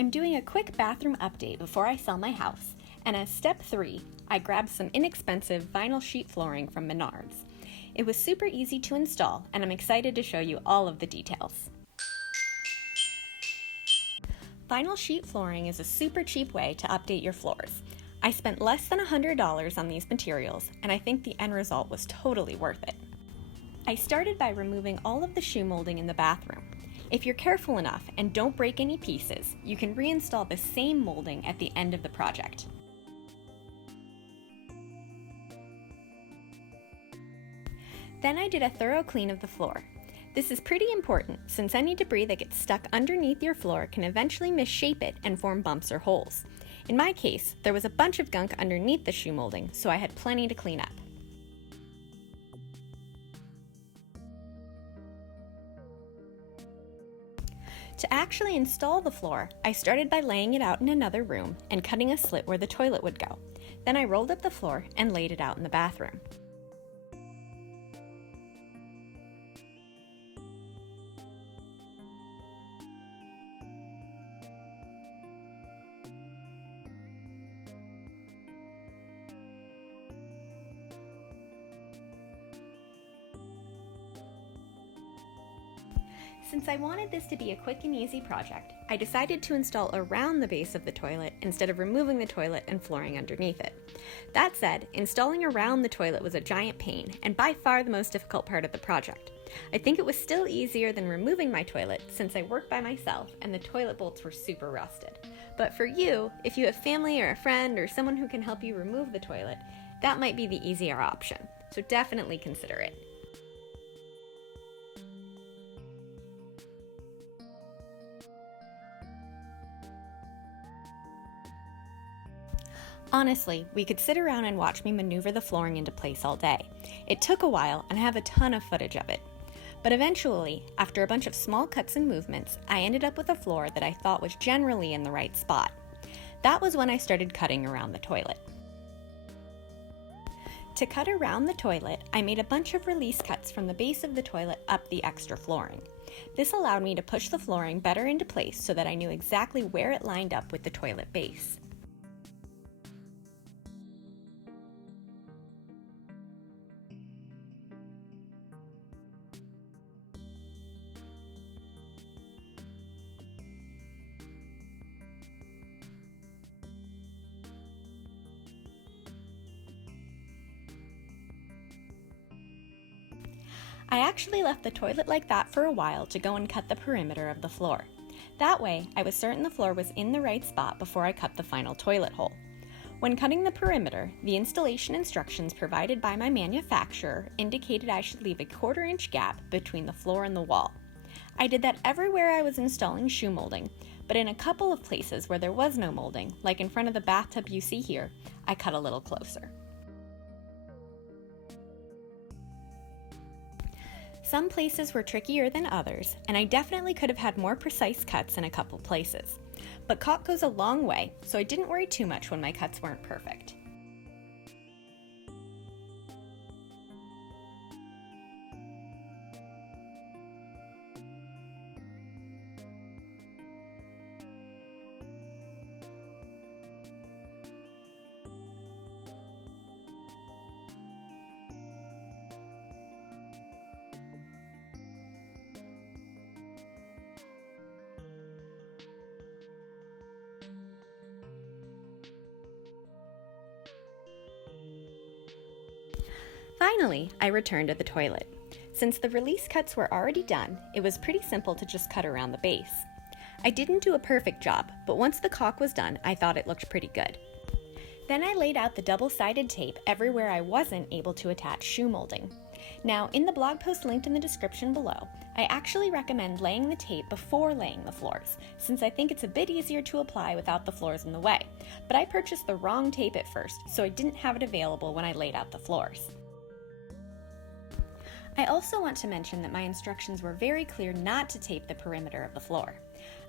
I'm doing a quick bathroom update before I sell my house, and as step 3, I grabbed some inexpensive vinyl sheet flooring from Menards. It was super easy to install, and I'm excited to show you all of the details. Vinyl sheet flooring is a super cheap way to update your floors. I spent less than $100 on these materials, and I think the end result was totally worth it. I started by removing all of the shoe molding in the bathroom. If you're careful enough and don't break any pieces, you can reinstall the same molding at the end of the project. Then I did a thorough clean of the floor. This is pretty important since any debris that gets stuck underneath your floor can eventually misshape it and form bumps or holes. In my case, there was a bunch of gunk underneath the shoe molding, so I had plenty to clean up. To actually install the floor, I started by laying it out in another room and cutting a slit where the toilet would go. Then I rolled up the floor and laid it out in the bathroom. Since I wanted this to be a quick and easy project, I decided to install around the base of the toilet instead of removing the toilet and flooring underneath it. That said, installing around the toilet was a giant pain and by far the most difficult part of the project. I think it was still easier than removing my toilet since I work by myself and the toilet bolts were super rusted. But for you, if you have family or a friend or someone who can help you remove the toilet, that might be the easier option, so definitely consider it. Honestly, we could sit around and watch me maneuver the flooring into place all day. It took a while and I have a ton of footage of it. But eventually, after a bunch of small cuts and movements, I ended up with a floor that I thought was generally in the right spot. That was when I started cutting around the toilet. To cut around the toilet, I made a bunch of release cuts from the base of the toilet up the extra flooring. This allowed me to push the flooring better into place so that I knew exactly where it lined up with the toilet base. I actually left the toilet like that for a while to go and cut the perimeter of the floor. That way, I was certain the floor was in the right spot before I cut the final toilet hole. When cutting the perimeter, the installation instructions provided by my manufacturer indicated I should leave a 1/4 inch gap between the floor and the wall. I did that everywhere I was installing shoe molding, but in a couple of places where there was no molding, like in front of the bathtub you see here, I cut a little closer. Some places were trickier than others, and I definitely could have had more precise cuts in a couple places. But caulk goes a long way, so I didn't worry too much when my cuts weren't perfect. Finally, I returned to the toilet. Since the release cuts were already done, it was pretty simple to just cut around the base. I didn't do a perfect job, but once the caulk was done, I thought it looked pretty good. Then I laid out the double-sided tape everywhere I wasn't able to attach shoe molding. Now, in the blog post linked in the description below, I actually recommend laying the tape before laying the floors, since I think it's a bit easier to apply without the floors in the way. But I purchased the wrong tape at first, so I didn't have it available when I laid out the floors. I also want to mention that my instructions were very clear not to tape the perimeter of the floor.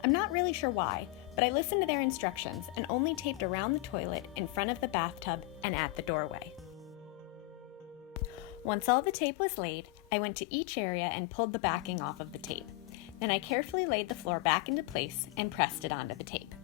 I'm not really sure why, but I listened to their instructions and only taped around the toilet, in front of the bathtub, and at the doorway. Once all the tape was laid, I went to each area and pulled the backing off of the tape. Then I carefully laid the floor back into place and pressed it onto the tape.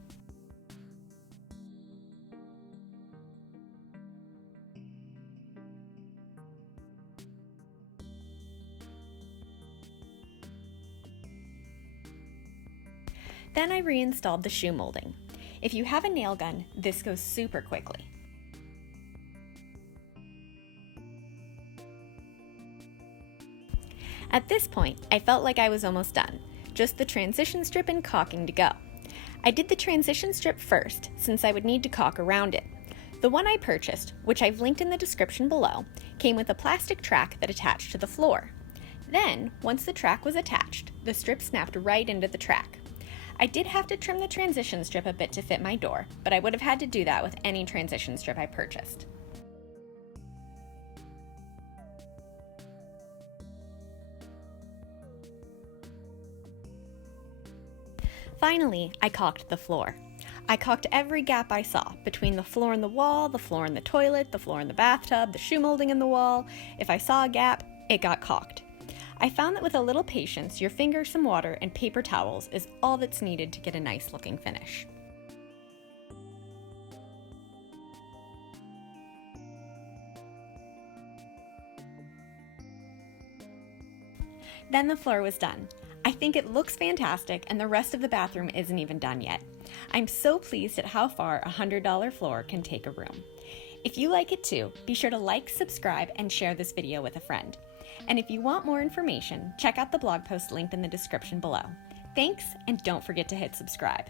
Then I reinstalled the shoe molding. If you have a nail gun, this goes super quickly. At this point, I felt like I was almost done, just the transition strip and caulking to go. I did the transition strip first, since I would need to caulk around it. The one I purchased, which I've linked in the description below, came with a plastic track that attached to the floor. Then, once the track was attached, the strip snapped right into the track. I did have to trim the transition strip a bit to fit my door, but I would have had to do that with any transition strip I purchased. Finally, I caulked the floor. I caulked every gap I saw, between the floor and the wall, the floor and the toilet, the floor and the bathtub, the shoe molding in the wall. If I saw a gap, it got caulked. I found that with a little patience, your finger, some water, and paper towels is all that's needed to get a nice looking finish. Then the floor was done. I think it looks fantastic, and the rest of the bathroom isn't even done yet. I'm so pleased at how far a $100 floor can take a room. If you like it too, be sure to like, subscribe, and share this video with a friend. And if you want more information, check out the blog post linked in the description below. Thanks, and don't forget to hit subscribe.